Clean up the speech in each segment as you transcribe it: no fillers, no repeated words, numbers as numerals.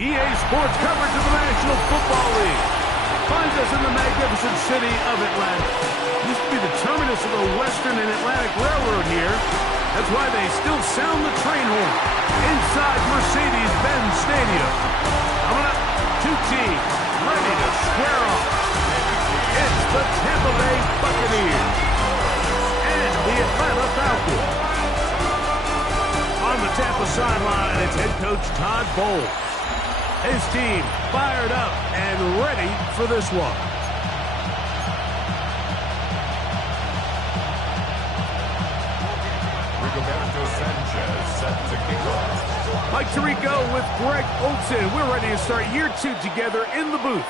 EA Sports coverage of the National Football League finds us in the magnificent city of Atlanta. Used to be the terminus of the Western and Atlantic Railroad here. That's why they still sound the train horn inside Mercedes-Benz Stadium. Coming up, two teams ready to square off. It's the Tampa Bay Buccaneers and the Atlanta Falcons. On the Tampa sideline, it's head coach Todd Bowles. His team fired up and ready for this one. Set to kick off. Mike Tirico with Greg Olson. We're ready to start year 2 together in the booth.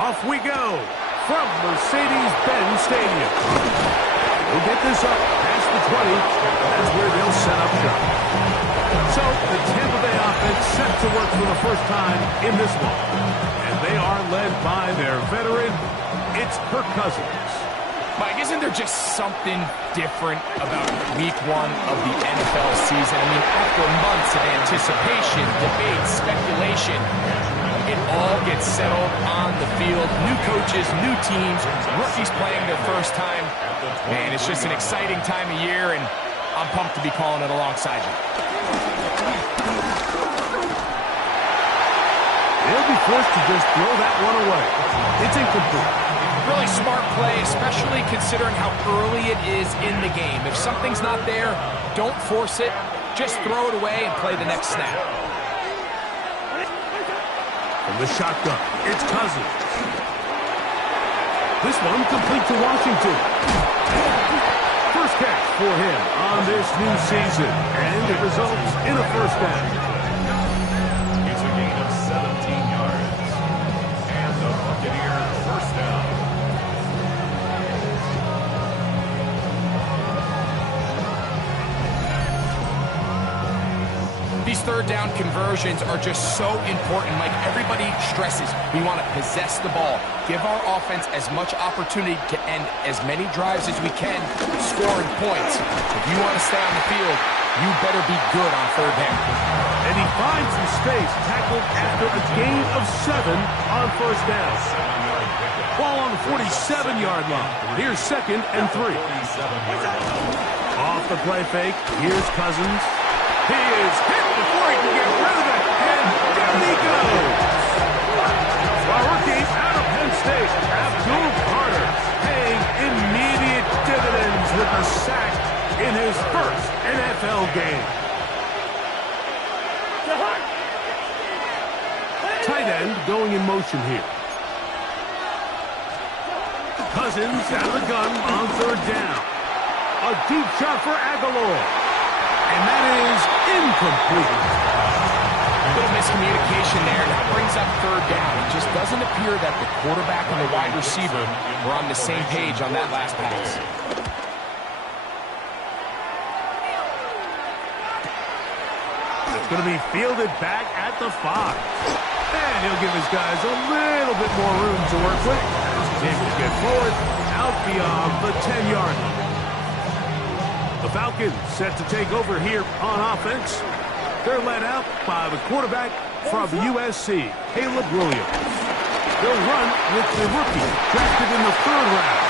Off we go from Mercedes-Benz Stadium. We'll get this up past the 20. That's where they'll set up shop. So the Tampa Bay offense set to work for the first time in this one. And they are led by their veteran. It's Kirk Cousins. Mike, isn't there just something different about week 1 of the NFL season? I mean, after months of anticipation, debate, speculation, it all gets settled on the field. New coaches, new teams, rookies playing their first time. Man, it's just an exciting time of year, and I'm pumped to be calling it alongside you. They'll be forced to just throw that one away. It's incomplete. Really smart play, especially considering how early it is in the game. If something's not there, don't force it. Just throw it away and play the next snap. From the shotgun, it's Cousins. This one complete to Washington. First catch for him on this new season, and it results in a first down. It's a gain of 17 yards. And the Buccaneers first down. These third down conversions are just so important, Mike. Everybody stresses we want to possess the ball, give our offense as much opportunity to end as many drives as we can, scoring points. If you want to stay on the field, you better be good on third down. And he finds some space, tackled after a gain of 7 on first down. Ball on the 47-yard line. Here's 2nd and 3. Off the play fake, here's Cousins. He is hit before he can get rid of it, and down he goes. A rookie out of Penn State, Abdul Carter, paying immediate dividends with a sack in his first NFL game. Tight end going in motion here. Cousins out of the gun on third down. A deep shot for Aguilar. And that is incomplete. A little miscommunication there, and that brings up third down. It just doesn't appear that the quarterback and the wide receiver were on the same page on that last pass. It's going to be fielded back at the 5. And he'll give his guys a little bit more room to work with. He's able to get forward out beyond the 10-yard line. The Falcons set to take over here on offense. They're led out by the quarterback from USC, Caleb Williams. They'll run with the rookie drafted in the 3rd round.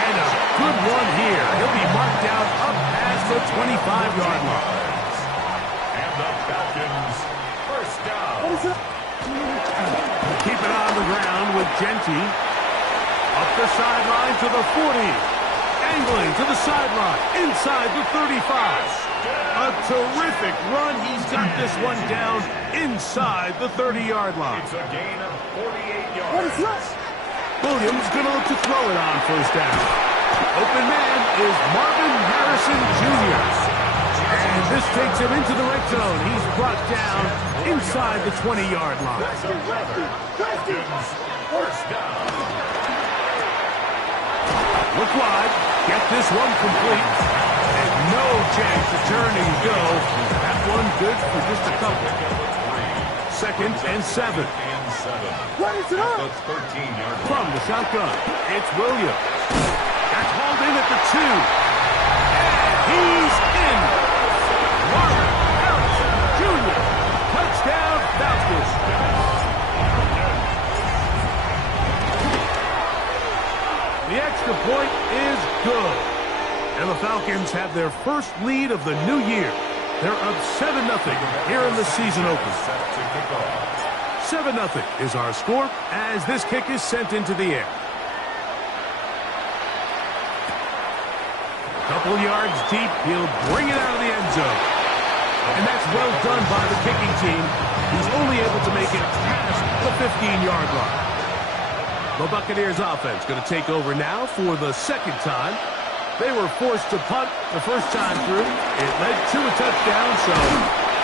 And a good one here. He'll be marked down up past the 25-yard line. And the Falcons first down. Keep it on the ground with Genty. Up the sideline to the 40. Angling to the sideline, inside the 35. A terrific run. He's got this one down inside the 30-yard line. It's a gain of 48 yards. Williams going to look to throw it on first down. Open man is Marvin Harrison Jr. And this takes him into the red zone. He's brought down inside the 20-yard line. First down. Look wide. Get this one complete. And no chance to turn and go. That one good for just a couple. 2nd and 7. From the shotgun, it's Williams. That's hauled in at the 2. And he's in. Marvin Harrison Jr. Touchdown Falcons. have their first lead of the new year. They're up 7-0 here in the season opener. 7-0 is our score as this kick is sent into the air. A couple yards deep, he'll bring it out of the end zone. And that's well done by the kicking team. He's only able to make it past the 15-yard line. The Buccaneers offense going to take over now for the second time. They were forced to punt the first time through. It led to a touchdown, so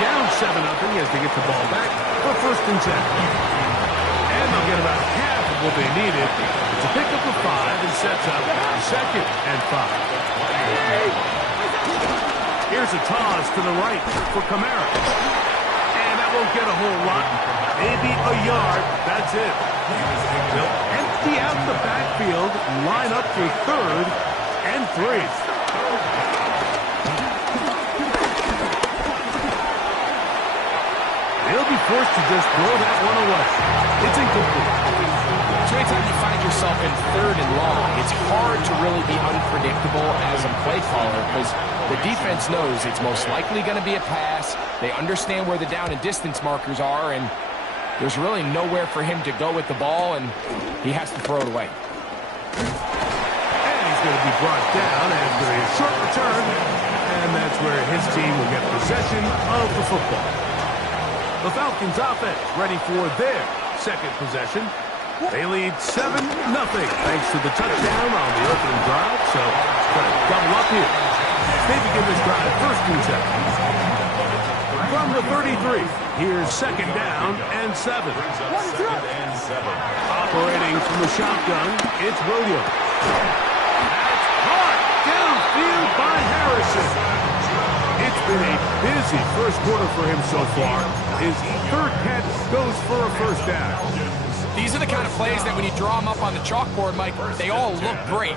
down 7-0 as they get the ball back for 1st and 10. And they'll get about half of what they needed to pick up a 5 and sets up 2nd and 5. Here's a toss to the right for Kamara. And that won't get a whole lot. Maybe a yard. That's it. They'll empty out the backfield, line up for 3rd and 3. They'll be forced to just throw that one away. It's incomplete. So anytime you find yourself in 3rd and long, it's hard to really be unpredictable as a play caller because the defense knows it's most likely going to be a pass. They understand where the down and distance markers are, and there's really nowhere for him to go with the ball, and he has to throw it away. And he's going to be brought down after a short return, and that's where his team will get possession of the football. The Falcons offense ready for their second possession. They lead 7-0 thanks to the touchdown on the opening drive, so going to double up here. They begin this drive 1st and 10. From the 33, here's 2nd down and 7. Operating from the shotgun, it's Williams. That's caught downfield by Harrison. It's been a busy first quarter for him so far. His 3rd catch goes for a 1st down. These are the kind of plays that when you draw them up on the chalkboard, Mike, they all look great.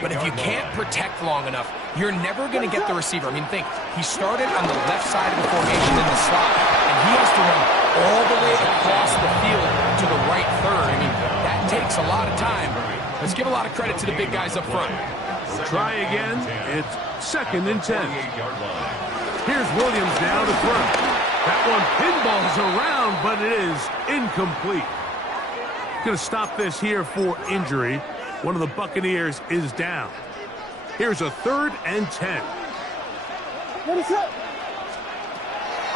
But if you can't protect long enough, you're never going to get the receiver. I mean, think, he started on the left side of the formation in the slot, and he has to run all the way across the field to the right 3rd. I mean, that takes a lot of time. Let's give a lot of credit to the big guys up front. We'll try again. It's 2nd and 10. Here's Williams now to throw. That one pinballs around, but it is incomplete. Going to stop this here for injury. One of the Buccaneers is down. Here's a 3rd and 10.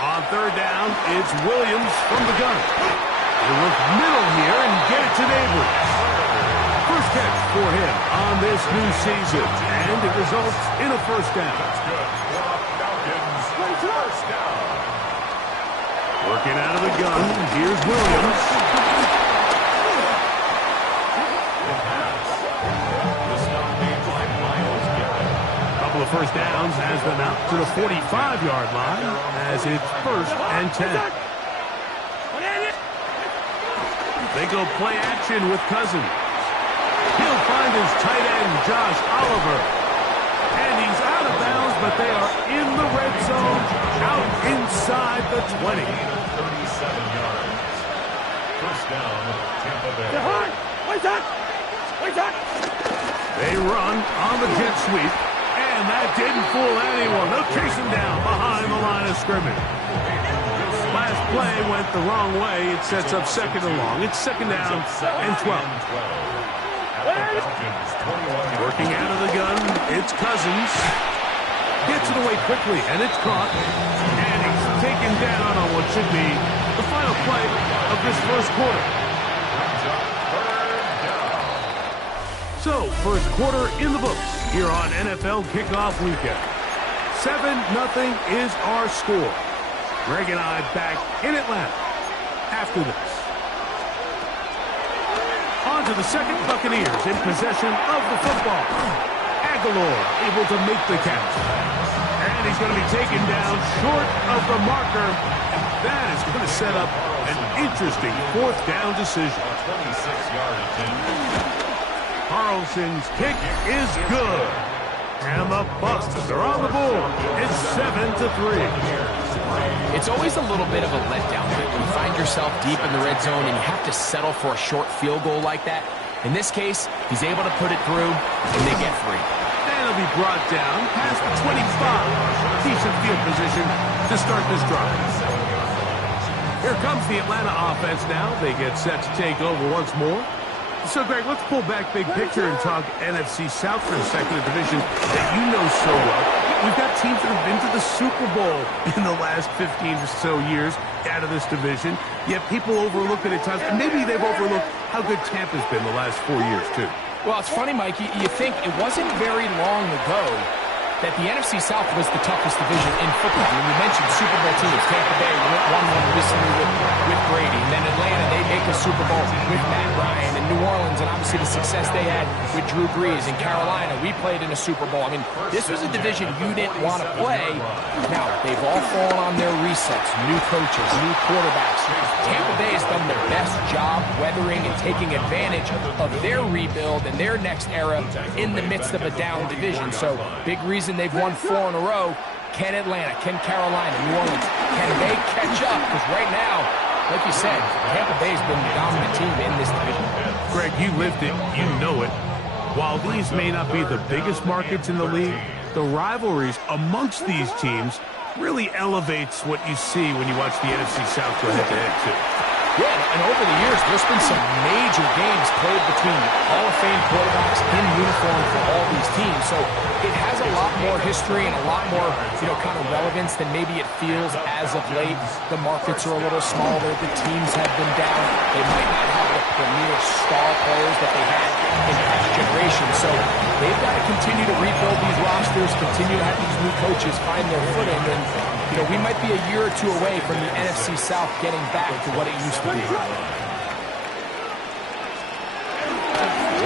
On 3rd down, it's Williams from the gun. They look middle here and get it to Neighbors. First catch for him on this new season, and it results in a 1st down. Working out of the gun, here's Williams. Couple of 1st downs has them out to the 45-yard line as it's 1st and 10. They go play action with Cousins. He'll find his tight end, Josh Oliver. And he's out of bounds, but they are in the red zone, out inside the 20. 37 yards. 1st down, Tampa Bay. They run on the jet sweep, and that didn't fool anyone. They'll chase him down behind the line of scrimmage. Last play went the wrong way. It sets up 2nd and long. It's 2nd down and 12. Working out of the gun, it's Cousins. Gets it away quickly, and it's caught. And he's taken down on what should be the final play of this 1st quarter. So, 1st quarter in the books here on NFL Kickoff Weekend. 7-0 is our score. Greg and I back in Atlanta after this. On to the 2nd, Buccaneers in possession of the football. Aguilar able to make the catch. And he's going to be taken down short of the marker. And that is going to set up an interesting 4th down decision. 26-yard attempt. Carlson's kick is good. And the Bucs are on the board. It's 7-3. It's always a little bit of a letdown when you find yourself deep in the red zone and you have to settle for a short field goal like that. In this case, he's able to put it through, and they get 3. And He'll be brought down past the 25. Decent field position to start this drive. Here comes the Atlanta offense now. They get set to take over once more. So, Greg, let's pull back big picture and talk NFC South for a second, a division that you know so well. We've got teams that have been to the Super Bowl in the last 15 or so years out of this division, yet people overlook it at times, and maybe they've overlooked how good Tampa's been the last 4 years, too. Well, it's funny, Mike, you think it wasn't very long ago that the NFC South was the toughest division in football. I mean, you mentioned Super Bowl teams. Tampa Bay won one recently with Brady. And then Atlanta, they make a Super Bowl with Matt Ryan. And New Orleans, and obviously the success they had with Drew Brees. In Carolina, we played in a Super Bowl. I mean, this was a division you didn't want to play. Now, they've all fallen on their resets. New coaches, new quarterbacks. Tampa Bay has done the best job weathering and taking advantage of their rebuild and their next era in the midst of a down division. So, big reason they've won 4 in a row. Can Atlanta, can Carolina, New Orleans, can they catch up? Because right now, like you said, Tampa Bay's been the dominant team in this division. Greg, you lived it, you know it. While these may not be the biggest markets in the league, the rivalries amongst these teams really elevates what you see when you watch the NFC South go head-to-head, too. Yeah, and over the years, there's been some major games played between Hall of Fame quarterbacks in uniform for all these teams. So it has a lot more history and a lot more, kind of relevance than maybe it feels as of late. The markets are a little smaller. The teams have been down. They might not have the premier star players that they had in past generations. So they've got to continue to rebuild these rosters, continue to have these new coaches find their footing. And we might be a year or two away from the NFC South getting back to what it used to be.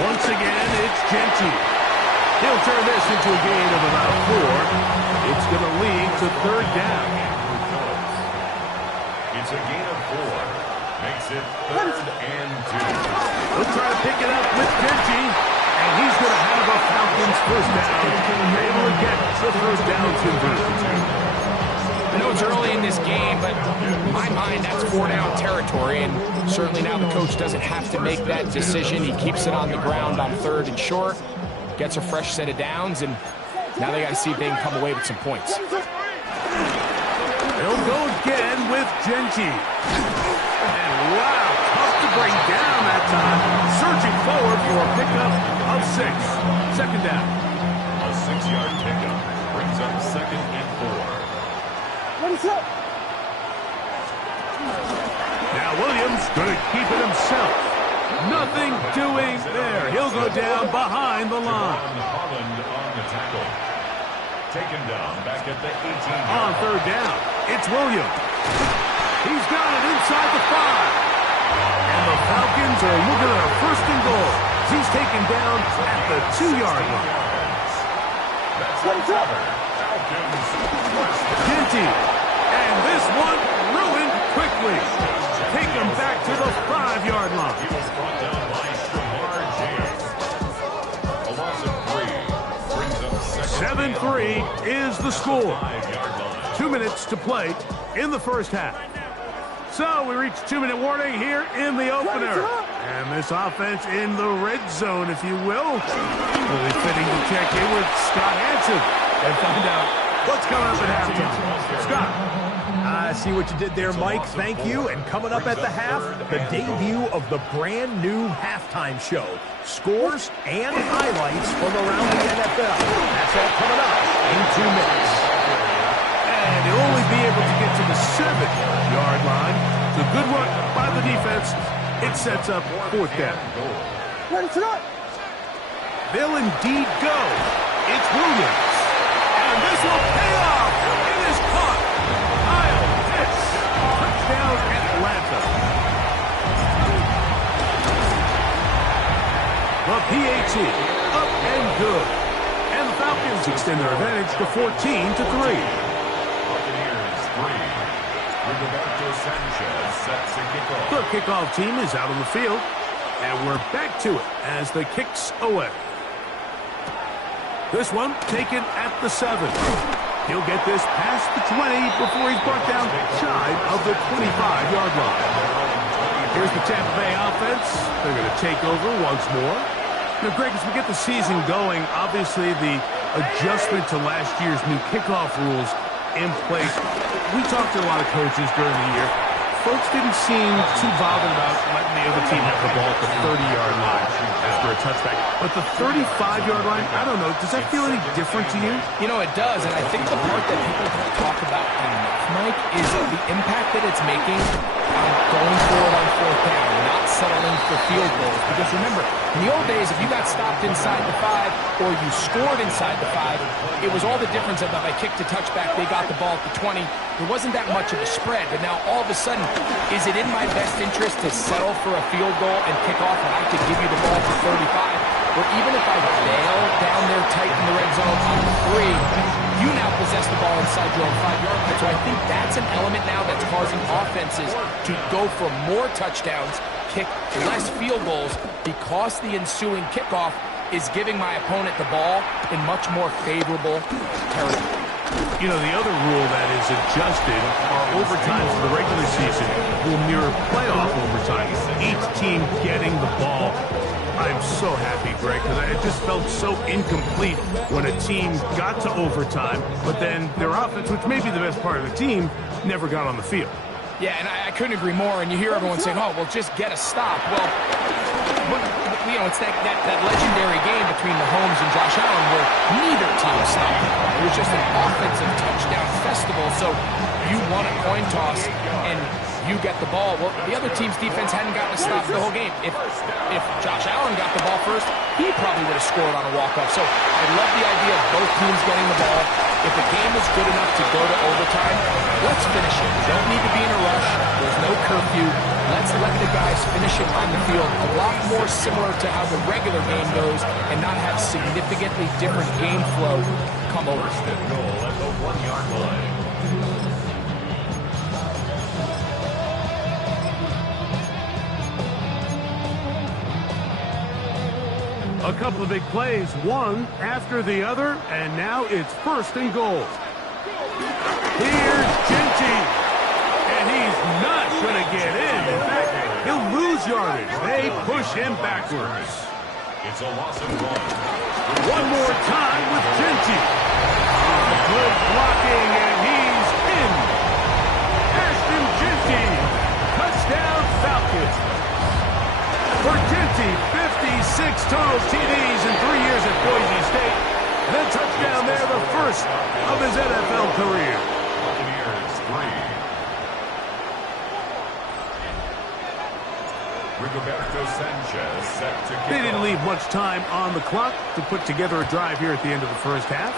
Once again, it's Genty. He'll turn this into a gain of about 4. It's going to lead to 3rd down. It's a gain of 4. Makes it 3rd and 2. We'll try to pick it up with Genty. And he's going to have a Falcons first down. Able to get the first down to I know it's early in this game, but in my mind, that's 4-down territory, and certainly now the coach doesn't have to make that decision. He keeps it on the ground on 3rd and short, gets a fresh set of downs, and now they got to see if they can come away with some points. They'll go again with Genty. And wow, tough to bring down that time. Surging forward for a pickup of 6. 2nd down. A 6-yard pickup brings up 2nd and 4. Now Williams going to keep it himself. Nothing doing there. He'll go down behind the line. Holland on the tackle. Taken down back at the 18. On 3rd down, it's Williams. He's got it inside the 5. And the Falcons are looking at a 1st and goal. He's taken down at the 2-yard line. That's Genty. And this one ruined quickly. Take him back to the 5-yard line. He was brought down by Shamar James. A loss of 3 brings up 7-3 is the score. 5-yard line. 2 minutes to play in the first half. So we reach 2-minute warning here in the opener. And this offense in the red zone, if you will. Really fitting to check in with Scott Hansen and find out what's coming up at halftime. Scott. I see what you did there, Mike. Thank you. And coming up at the half, the debut of the brand new halftime show. Scores and highlights from around the NFL. That's all coming up in 2 minutes. And he'll only be able to get to the 7-yard line. So good work by the defense. It sets up 4th down. They'll indeed go. It's Williams. And this will pay off. It is caught. Kyle Pitts. Touchdown Atlanta. The PAT up and good. And the Falcons extend their advantage to 14-3. Buccaneers 3. Rigoberto Sanchez sets the kickoff. The kickoff team is out on the field. And we're back to it as the kicks away. This one taken at the 7. He'll get this past the 20 before he's brought down shy of the 25-yard line. Here's the Tampa Bay offense. They're going to take over once more. Now, Greg, as we get the season going, obviously the adjustment to last year's new kickoff rules in place. We talked to a lot of coaches during the year. Folks didn't seem too bothered about letting the other team have the ball at the 30-yard line after a touchback. But the 35-yard line, I don't know, does that feel any different to you? You know, it does, and I think the part that people don't talk about enough, Mike, is the impact that it's making on going forward on fourth down, not settling for field goals. Because remember, in the old days, if you got stopped inside the 5 or you scored inside the 5, it was all the difference of if I kicked a touchback, they got the ball at the 20. There wasn't that much of a spread, but now all of a sudden, is it in my best interest to settle for a field goal and kick off and I have to give you the ball for 35? Or even if I bail down there tight in the red zone on the 3, you now possess the ball inside your own 5-yard line. So I think that's an element now that's causing offenses to go for more touchdowns, kick less field goals, because the ensuing kickoff is giving my opponent the ball in much more favorable territory. You know, the other rule that is adjusted are overtimes of the regular season will mirror playoff overtime. Each team getting the ball. I'm so happy, Greg, because I just felt so incomplete when a team got to overtime, but then their offense, which may be the best part of the team, never got on the field. Yeah, and I couldn't agree more. And you hear everyone saying, oh, well, just get a stop. Well, you know, it's that legendary game between Mahomes and Josh Allen where neither team stopped. It was just an offensive touchdown festival. So you won a coin toss and you get the ball. Well, the other team's defense hadn't gotten a stop the whole game. If Josh Allen got the ball first, he probably would have scored on a walk-off. So I love the idea of both teams getting the ball. If the game is good enough to go to overtime, let's finish it. We don't need to be in a rush. There's no curfew. Let's let the guys finish it on the field. A lot more similar to how the regular game goes and not have significantly different game flow come over. Goal at the 1-yard line. A couple of big plays, one after the other, and now it's 1st and goal. Here's Genty, and he's not going to get in. In fact, he'll lose yardage. They push him backwards. It's a loss of 1. One more time with Genty. Good blocking, and he's in. Ashton Genty, touchdown Falcons. For Genty, 56 total TDs in 3 years at Boise State. And a touchdown there, the first of his NFL career. Buccaneers 3. Rigoberto Sanchez set to kick They didn't off. leave much time on the clock to put together a drive here at the end of the first half.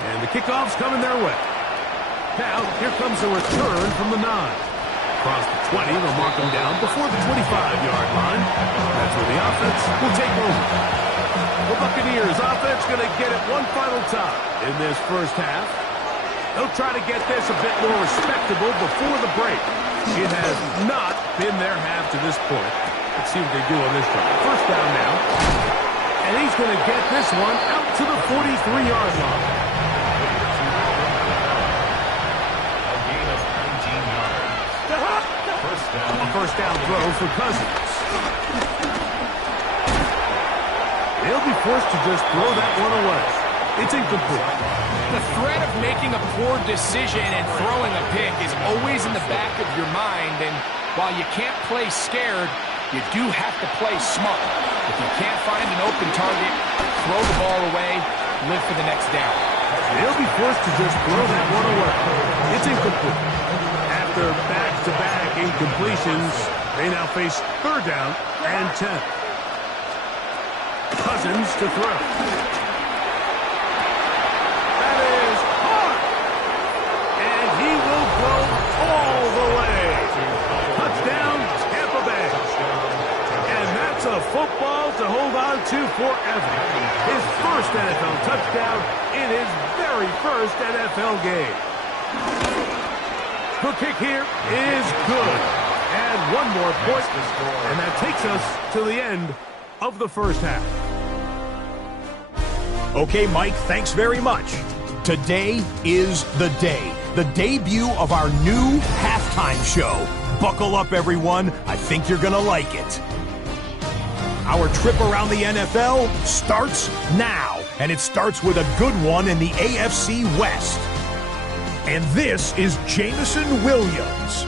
And the kickoff's coming their way. Now, here comes a return from the 9. Across the 20, they'll mark him down before the 25-yard line. That's where the offense will take over. The Buccaneers offense going to get it one final time in this first half. They'll try to get this a bit more respectable before the break. It has not been their half to this point. Let's see what they do on this drive. First down now. And he's going to get this one out to the 43-yard line. A first down throw for Cousins. They'll be forced to just throw that one away. It's incomplete. The threat of making a poor decision and throwing a pick is always in the back of your mind, and while you can't play scared, you do have to play smart. If you can't find an open target, throw the ball away, live for the next down. They'll be forced to just throw that one away. It's incomplete. After back-to-back incompletions, they now face 3rd down and 10. Cousins to throw. That is hard. And he will go all the way. Touchdown, Tampa Bay. And that's a football to hold on to forever. His first NFL touchdown in his very first NFL game. The kick here is good. And one more point, and that takes us to the end of the first half. Okay, Mike, thanks very much. Today is the day. The debut of our new halftime show. Buckle up, everyone. I think you're going to like it. Our trip around the NFL starts now. And it starts with a good one in the AFC West. And this is Jameson Williams.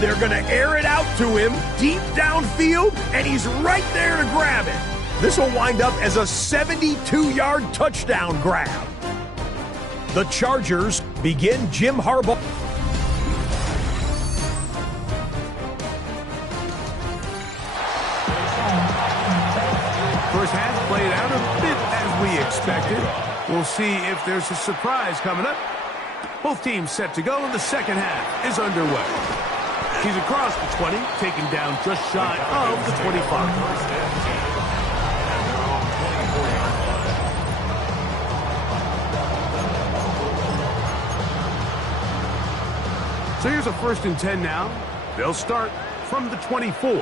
They're going to air it out to him deep downfield, and he's right there to grab it. This will wind up as a 72-yard touchdown grab. The Chargers begin Jim Harbaugh. First half played out a bit as we expected. We'll see if there's a surprise coming up. Both teams set to go, and the second half is underway. He's across the 20, taken down just shy of the 25. So here's a 1st and 10 now. They'll start from the 24.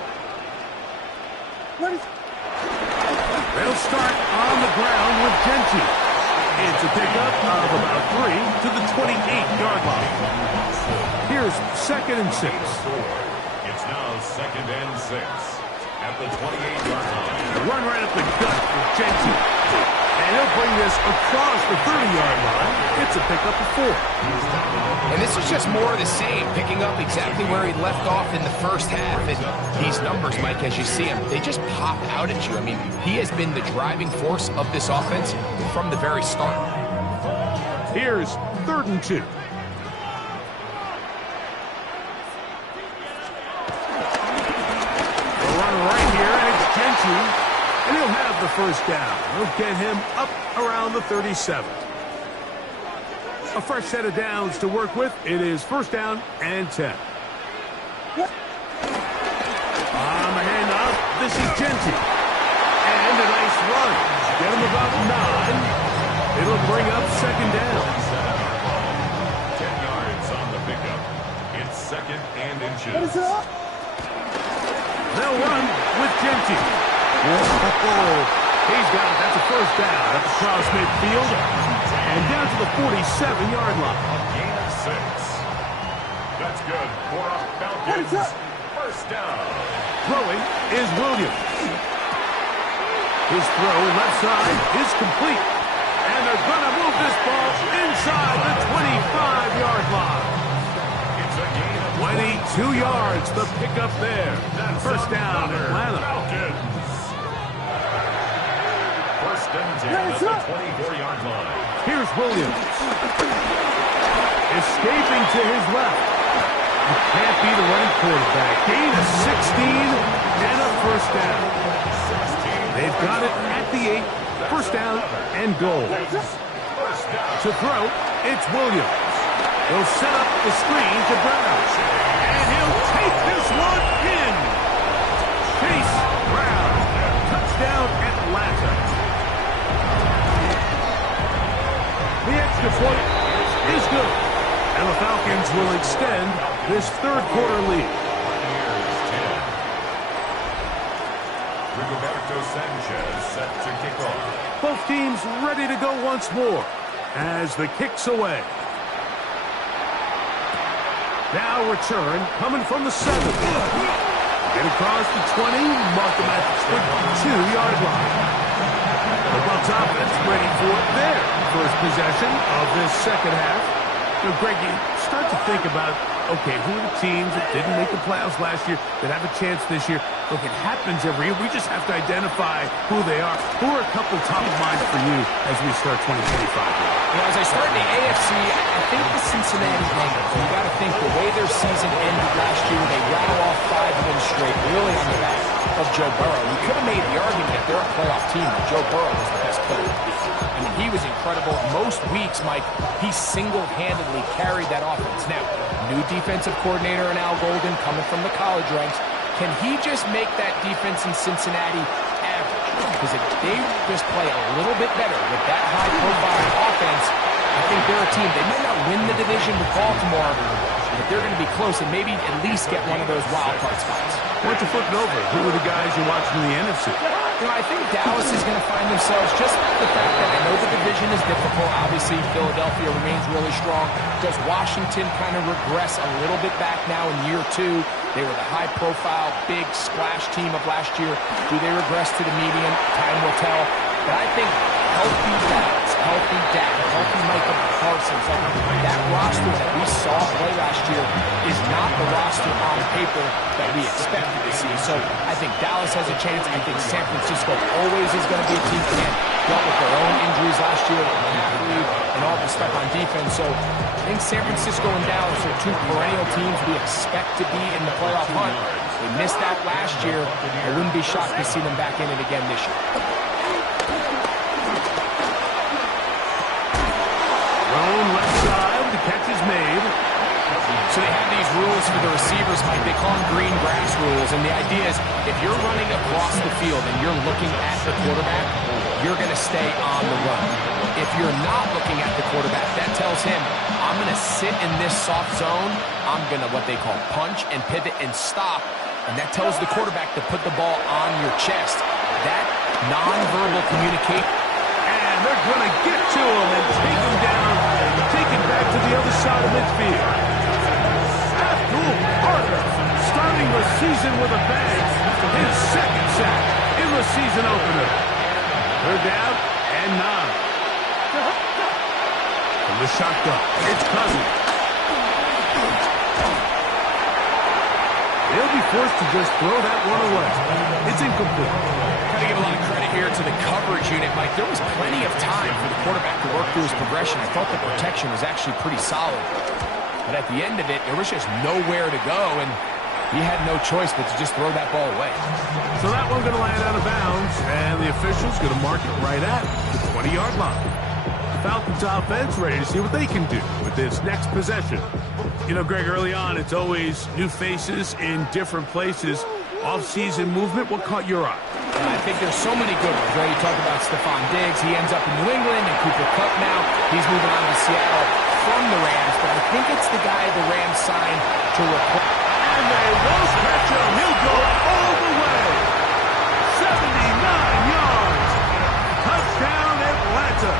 They'll start on the ground with Gentry. It's a pickup of about 3 to the 28-yard line. Here's 2nd and 6. It's now 2nd and 6 at the 28-yard line. The run right up the gut for Gentry. And he'll bring this across the 30-yard line. It's a pickup of 4. And this is just more of the same, picking up exactly where he left off in the first half. And these numbers, Mike, as you see them, they just pop out at you. I mean, he has been the driving force of this offense from the very start. Here's 3rd and 2. They'll run right here, and it's Gentry. And he'll have the first down. He'll get him up around the 37. A fresh set of downs to work with. It is 1st down and 10. On the handoff, this is Gentry. And a nice run. Get him about 9. It'll bring up 2nd down. 10 yards on the pickup. It's 2nd and inches. They'll run with Gentry. He's got it. That's a 1st down. That's across midfield. And down to the 47-yard line. Gain of 6. That's good for a Falcons 1st down. Throwing is Williams. His throw left side is complete. And they're going to move this ball inside the 25-yard line. It's a gain of 22 yards, the pickup there. That's 1st down, Atlanta. Falcons. 1st and 10 at the 24-yard line. Here's Williams. Escaping to his left. You can't beat a running quarterback. Gain of 16 and a 1st down. They've got it at the 8. 1st down and goal. To throw, it's Williams. He'll set up the screen to Brown. And he'll take this one in. Chase Brown. Touchdown Atlanta. The extra point is good. And the Falcons will extend this 3rd quarter lead. Here's 10. Rigoberto Sanchez set to kick off. Both teams ready to go once more as the kick's away. Now return coming from the 7. Get across the 20, mark them at the 22-yard line. The Bucs offense ready for their first possession of this second half. You know, Greg, you start to think about, okay, who are the teams that didn't make the playoffs last year that have a chance this year? Look, it happens every year. We just have to identify who they are. Who are a couple top of mind for you as we start 2025? You know, as I start in the AFC, I think the Cincinnati Bengals, you got to think the way their season ended last year, they rattled off 5 wins straight, really on the back of Joe Burrow. We could have made the argument if they're a playoff team that Joe Burrow was the best player in the league. I mean, he was incredible. Most weeks, Mike, he single-handedly carried that offense. Now, new defensive coordinator in Al Golden coming from the college ranks. Can he just make that defense in Cincinnati average? Because if they just play a little bit better with that high-profile offense, I think they're a team. They might not win the division with Baltimore, but they're going to be close and maybe at least get one of those wild card spots. Why don't you flip it over? Who are the guys you're watching in the NFC? You know, I think Dallas is going to find themselves, just the fact that I know the division is difficult. Obviously, Philadelphia remains really strong. Does Washington kind of regress a little bit back now in year 2? They were the high-profile, big splash team of last year. Do they regress to the median? Time will tell. but I think healthy Dallas, healthy Dak, healthy Michael Parsons, like that roster that we saw play last year is not the roster on paper that we expected to see. So I think Dallas has a chance. I think San Francisco always is going to be a team that dealt with their own injuries last year, and all the stuff on defense. So I think San Francisco and Dallas are two perennial teams we expect to be in the playoff hunt. They missed that last year. I wouldn't be shocked to see them back in it again this year. Thrown left side, the catch is made. So they have these rules for the receivers, Mike. They call them green grass rules. And the idea is if you're running across the field and you're looking at the quarterback, you're going to stay on the run. If you're not looking at the quarterback, that tells him, I'm going to sit in this soft zone. I'm going to what they call punch and pivot and stop. And that tells the quarterback to put the ball on your chest. That nonverbal communication. And they're going to get to him and take him down, take it back to the other side of midfield. Abdul Carter starting the season with a bang. His second sack in the season opener. Third down and 9. From the shotgun, it's Cousins. They'll be forced to just throw that one away. It's incomplete. Got to give a lot of credit here to the coverage unit, Mike. There was plenty of time for the quarterback to work through his progression. I thought the protection was actually pretty solid. But at the end of it, there was just nowhere to go, and he had no choice but to just throw that ball away. So that one going to land out of bounds, and the official's going to mark it right at the 20-yard line. The Falcons offense ready to see what they can do with this next possession. You know, Greg, early on, it's always new faces in different places. Off-season movement, what caught your eye? I think there's so many good ones, right? You talk about Stephon Diggs. He ends up in New England, and Cooper Kupp now. He's moving on to Seattle from the Rams, but I think it's the guy the Rams signed to replace. And they won't catch him. He'll go all the way. 79 yards. Touchdown, Atlanta.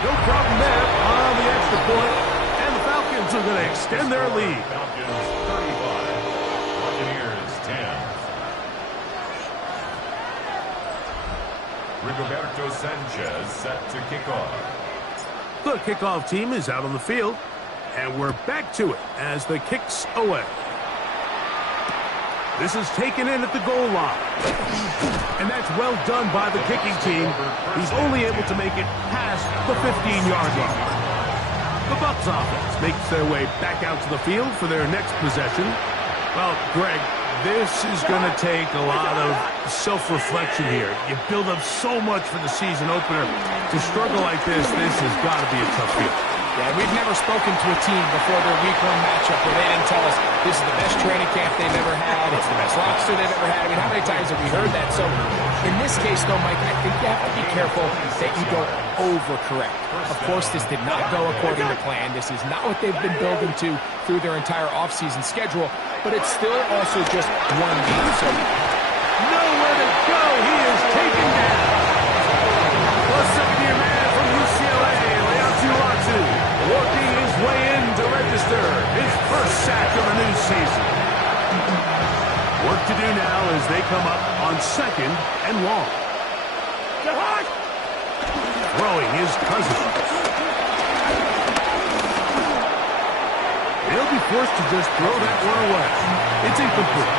No problem there on the extra point. And the Falcons are going to extend their lead. Falcons 35, Buccaneers 10. Rigoberto Sanchez set to kick off. The kickoff team is out on the field, and we're back to it as the kick's away. This is taken in at the goal line. And that's well done by the kicking team. He's only able to make it past the 15-yard line. The Bucs offense makes their way back out to the field for their next possession. Well, Greg, this is going to take a lot of self-reflection here. You build up so much for the season opener. To struggle like this has got to be a tough field. Yeah, we've never spoken to a team before their week one matchup where they didn't tell us this is the best training camp they've ever had, it's the best roster they've ever had. I mean, how many times have we heard that? So in this case, though, Mike, I think you have to be careful that you don't overcorrect. Of course, this did not go according to plan. This is not what they've been building to through their entire offseason schedule, but it's still also just one game. So nowhere to go. He is taken down. Plus second-year man from UCLA, Leatu, working his way in to register his first sack of the new season. Work to do now as they come up on second and long. Throwing his Cousins. They'll be forced to just throw that one away. It's incomplete.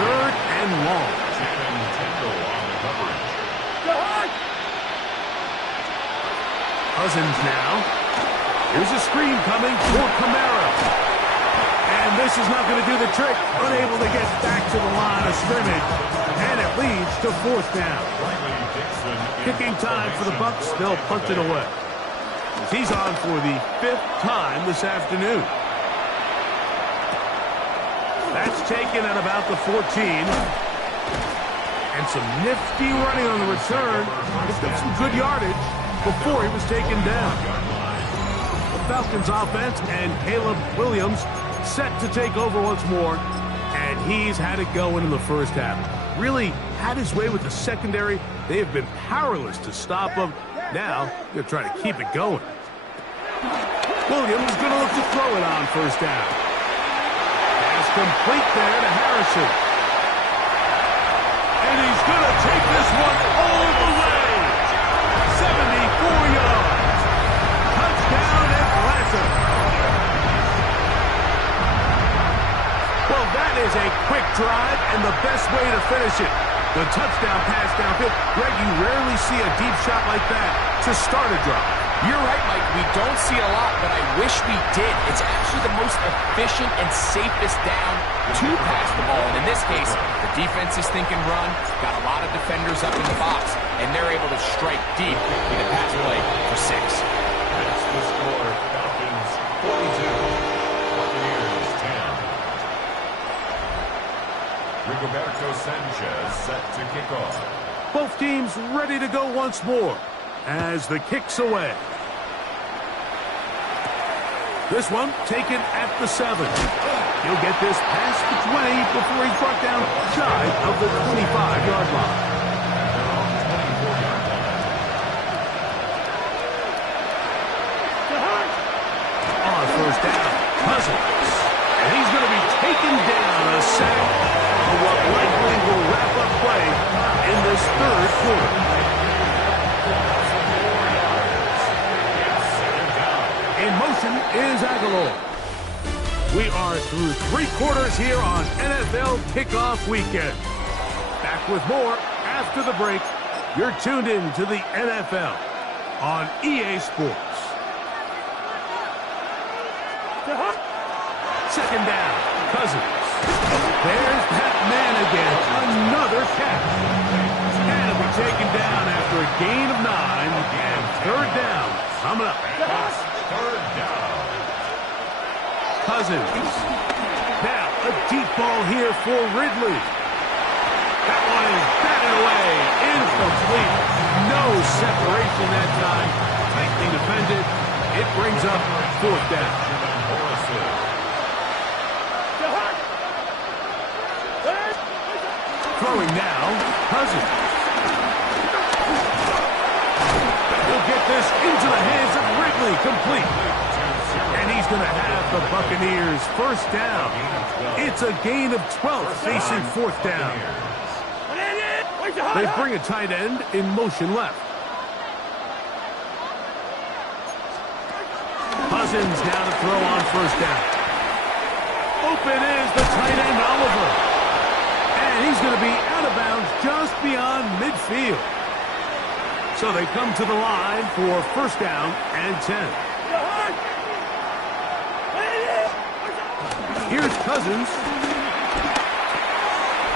Third and long. Channing Tindall on the coverage. Cousins now. Here's a screen coming for Kamara. And this is not going to do the trick. Unable to get back to the line of scrimmage. And it leads to fourth down. Kicking time for the Bucs. They'll punt it away. He's on for the 5th time this afternoon. That's taken at about the 14. And some nifty running on the return. Picked up some good yardage before he was taken down. The Falcons offense and Caleb Williams set to take over once more. And he's had it going in the first half. Really had his way with the secondary. They have been powerless to stop him. Now they're trying to keep it going. Williams going to look to throw it on first down. Pass complete there to Harrison. And he's going to take this one all the way. 74 yards. Touchdown, Atlanta. Well, that is a quick drive and the best way to finish it. The touchdown pass downfield. Greg, you rarely see a deep shot like that to start a drive. You're right, Mike. We don't see a lot, but I wish we did. It's actually the most efficient and safest down to pass the ball. And in this case, the defense is thinking run, got a lot of defenders up in the box, and they're able to strike deep with a pass play for 6. That's the score. Falcons 42. Buccaneers 10. Rigoberto Sanchez set to kick off. Both teams ready to go once more as the kick's away. This one taken at the 7. He'll get this past the 20 before he's brought down shy of the 25-yard line. On first down, Cousins. And he's going to be taken down a sack on what likely will wrap up play in this third quarter. In motion is Aguilar. We are through 3 quarters here on NFL Kickoff Weekend. Back with more after the break. You're tuned in to the NFL on EA Sports. Second down, Cousins. There's that man again. Another catch. And it'll be taken down after a gain of 9 and third down coming up. Third down. Cousins. Now a deep ball here for Ridley. That one is batted away. Incomplete. No separation that time. Tightly defended. It brings up fourth down. Throwing now, Cousins. He'll get this into the hands of Ridley, complete. And he's going to have the Buccaneers first down. It's a gain of 12 facing fourth down. They bring a tight end in motion left. Cousins now to throw on first down. Open is the tight end, Oliver. And he's going to be out of bounds just beyond midfield. So they come to the line for first down and 10. Here's Cousins.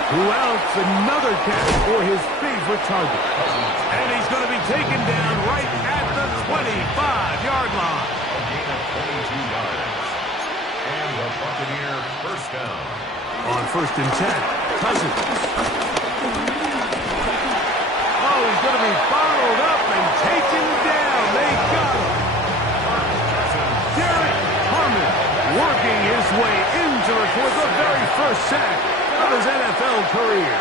Who else? Another catch for his favorite target. And he's going to be taken down right at the 25-yard line. A gain of 22 yards. And the Buccaneer first down. On first and 10, Cousins. Oh, he's going to be bottled up and taken down. They got him. Derek Harmon working his way into it for the very first sack of his NFL career.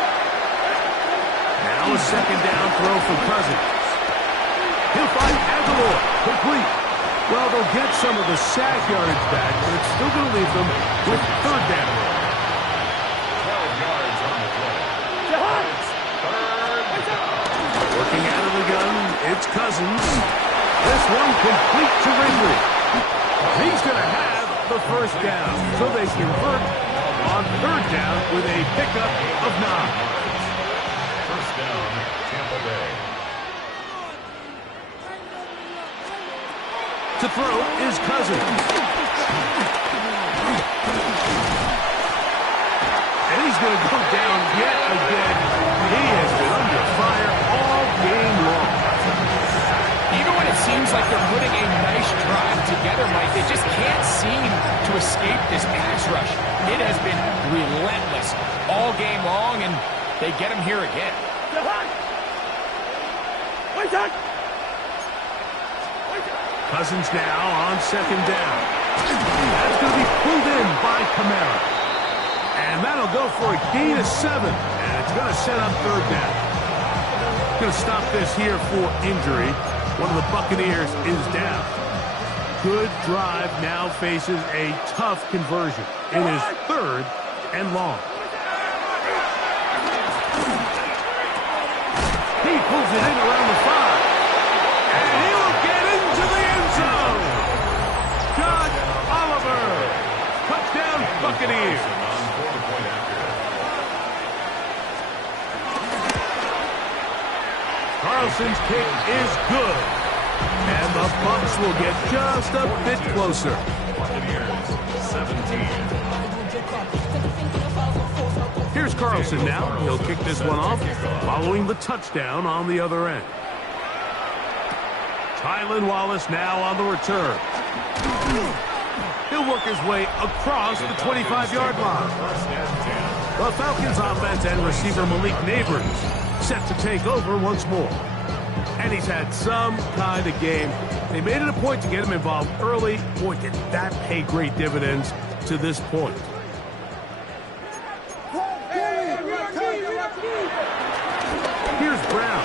Now a second down throw for Cousins. He'll find Aguilar, complete. Well, they'll get some of the sack yardage back, but it's still going to leave them with third down. 12 yards on the play. It's third down. Working out of the gun, it's Cousins. This one complete to Ridley. He's going to have the first down, so they convert on third down with a pickup of 9. First down, Tampa Bay. To throw is Cousins. And he's going to go down yet again. He has been under fire all game long. Even when it seems like they're putting a nice drive together, Mike, they just can't seem to escape this pass rush. It has been relentless all game long, and they get him here again. Cousins now on second down. That's going to be pulled in by Kamara. And that'll go for a gain of 7. And it's going to set up third down. Going to stop this here for injury. One of the Buccaneers is down. Good drive now faces a tough conversion. It is third and long. He pulls it in around the 5. And he will get into the end zone. John Oliver. Touchdown, Buccaneers. Carlson's kick is good. And the Bucs will get just a bit closer. Buccaneers, 17. Here's Carlson now. He'll kick this one off, following the touchdown on the other end. Tylan Wallace now on the return. He'll work his way across the 25-yard line. The Falcons offense and receiver Malik Neighbors set to take over once more. And he's had some kind of game. They made it a point to get him involved early. Boy, did that pay great dividends to this point. Here's Brown.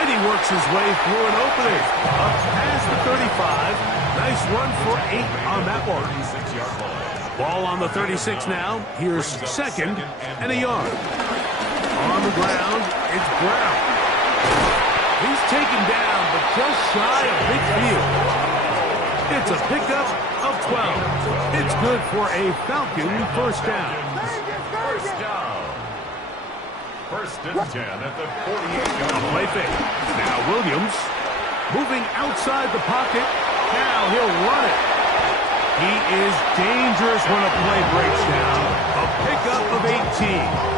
And he works his way through an opening. Up past the 35. Nice run for 8 on that one. Ball on the 36 now. Here's second and a yard. On the ground, it's Brown. He's taken down, but just shy of midfield. It's a pickup of 12. It's good for a Falcon first down. First down. First and 10 at the 48-yard line. Play fake. Now Williams moving outside the pocket. Now he'll run it. He is dangerous when a play breaks down. A pickup of 18.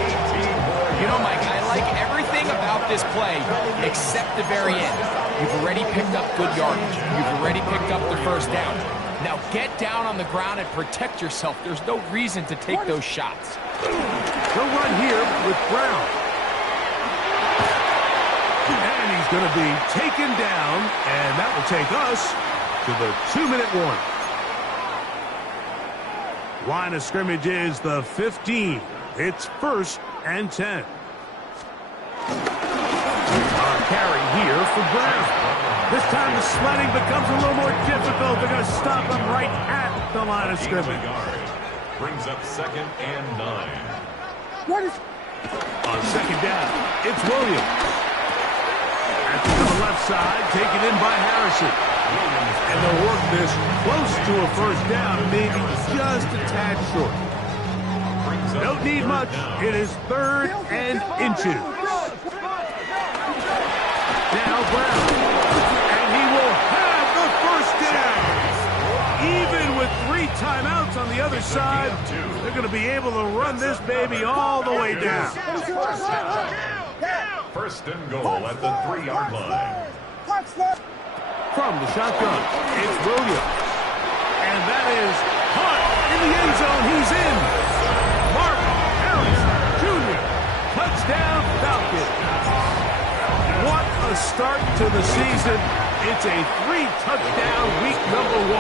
You know, Mike, I like everything about this play except the very end. You've already picked up good yardage. You've already picked up the first down. Now get down on the ground and protect yourself. There's no reason to take those shots. He'll run here with Brown. And he's going to be taken down, and that will take us to the 2-minute warning. Line of scrimmage is the 15. It's first and 10. On carry here for Brown. This time the sledding becomes a little more difficult. They're going to stop him right at the line of scrimmage. Brings up second and 9. On second down, it's Williams. After to the left side, taken in by Harrison. And they'll work this close to a first down, maybe just a tad short. Don't need much. It is third and inches. Now Brown. And he will have the first down. Even with 3 timeouts on the other side, they're going to be able to run this baby all the way down. First and goal at the 3-yard line. From the shotgun, it's Williams. And that is caught in the end zone. He's in. Mark Harrison Jr. Touchdown Falcons. What a start to the season. It's a 3-touchdown week number 1.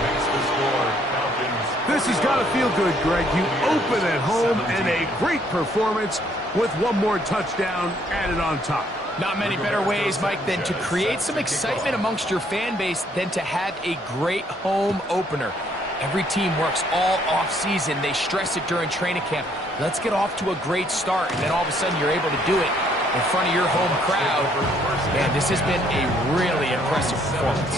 Makes the score, Falcons. This has got to feel good, Greg. You open at home and a great performance with 1 more touchdown added on top. Not many better ways, Mike, than to create some excitement amongst your fan base than to have a great home opener. Every team works all off-season. They stress it during training camp. Let's get off to a great start, and then all of a sudden you're able to do it in front of your home crowd. Man, this has been a really impressive performance.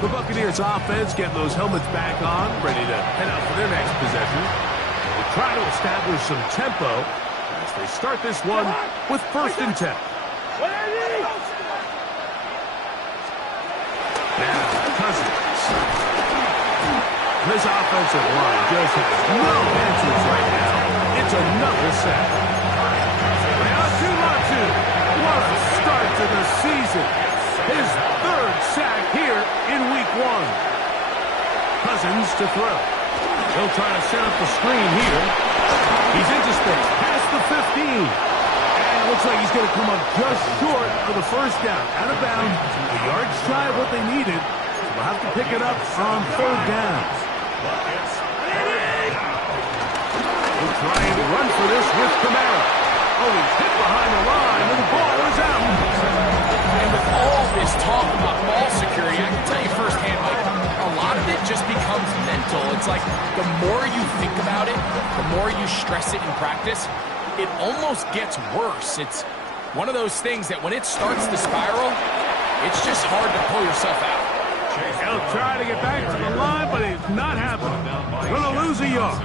The Buccaneers offense getting those helmets back on, ready to head out for their next possession. They try to establish some tempo as they start this one with first and 10. Now, Cousins. This offensive line just has no answers right now. It's another sack. Latu. What a start to the season. His 3rd sack here in week 1. Cousins to throw. He'll try to set up the screen here. He's into space. Past the 15. And it looks like he's going to come up just short of the first down. Out of bounds. A yard shy of what they needed. So they'll have to pick it up on 3rd down. We'll try and run for this with Kamara. Oh, he's hit behind the line, and the ball is out. And with all this talk about ball security, I can tell you firsthand, Mike, a lot of it just becomes mental. It's like the more you think about it, the more you stress it in practice, it almost gets worse. It's one of those things that when it starts to spiral, it's just hard to pull yourself out. He'll try to get back to the line, but it's not happening. Going to lose a yard.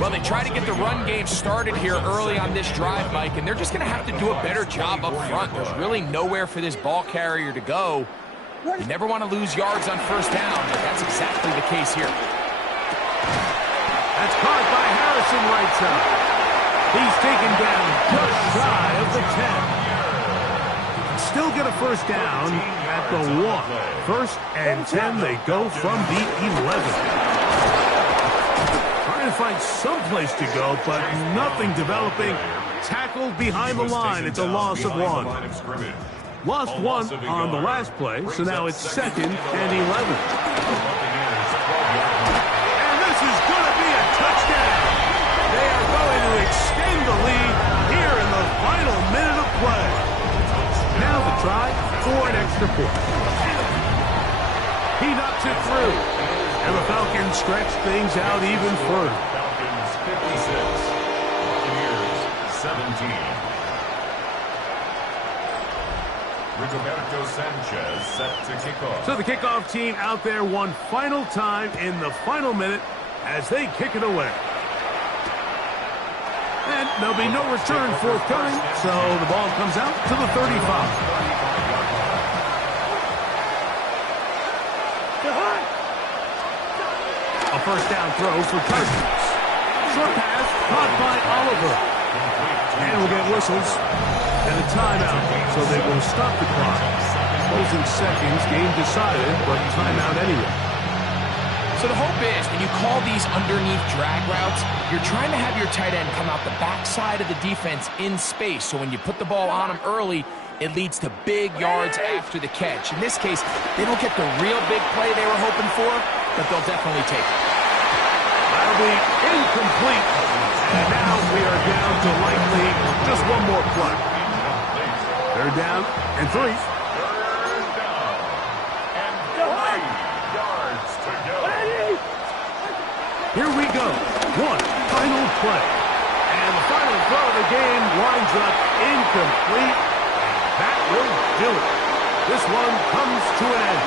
Well, they try to get the run game started here early on this drive, Mike, and they're just going to have to do a better job up front. There's really nowhere for this ball carrier to go. You never want to lose yards on first down, but that's exactly the case here. That's caught by Harrison right side. He's taken down just shy of the 10. Still get a first down at the 1. First and 10, they go from the 11. Trying to find some place to go, but nothing developing. Tackled behind the line. It's a loss of 1. Lost 1 on the last play, so now it's 2nd and 11. And this is going to be a touchdown. They are going to extend the lead here in the final minute of play. Now the try for an extra point. He knocks it through. And the Falcons stretch things out even further. Falcons 56, Buccaneers 17. Rigoberto Sanchez set to kick off. So the kickoff team out there one final time in the final minute as they kick it away. And there'll be no return forthcoming, so the ball comes out to the 35. A first down throw for Cousins. Short pass caught by Oliver. And we'll get whistles and a timeout, so they will stop the clock. Closing seconds, game decided, but timeout anyway. So the hope is when you call these underneath drag routes, you're trying to have your tight end come out the backside of the defense in space. So when you put the ball on him early, it leads to big yards after the catch. In this case, they don't get the real big play they were hoping for, but they'll definitely take it. That'll be incomplete. And now we are down to likely just one more play. They're down and 3. Third down. And 3 yards to go. Here we go. One final play. And the final throw of the game winds up incomplete. That will do it. This one comes to an end.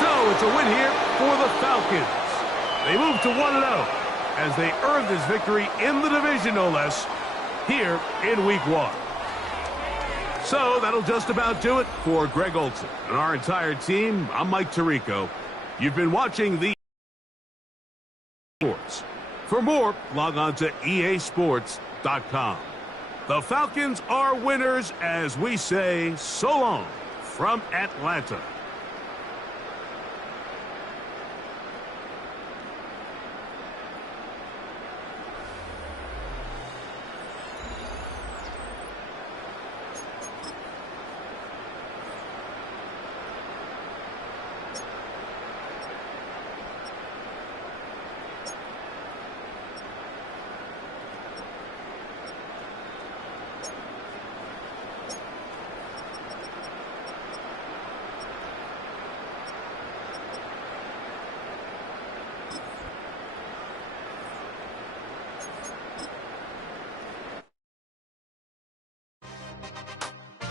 So it's a win here for the Falcons. They move to 1-0 as they earn this victory in the division, no less, here in Week 1. So that'll just about do it for Greg Olson and our entire team. I'm Mike Tirico. You've been watching the Sports. For more, log on to easports.com. The Falcons are winners as we say so long from Atlanta.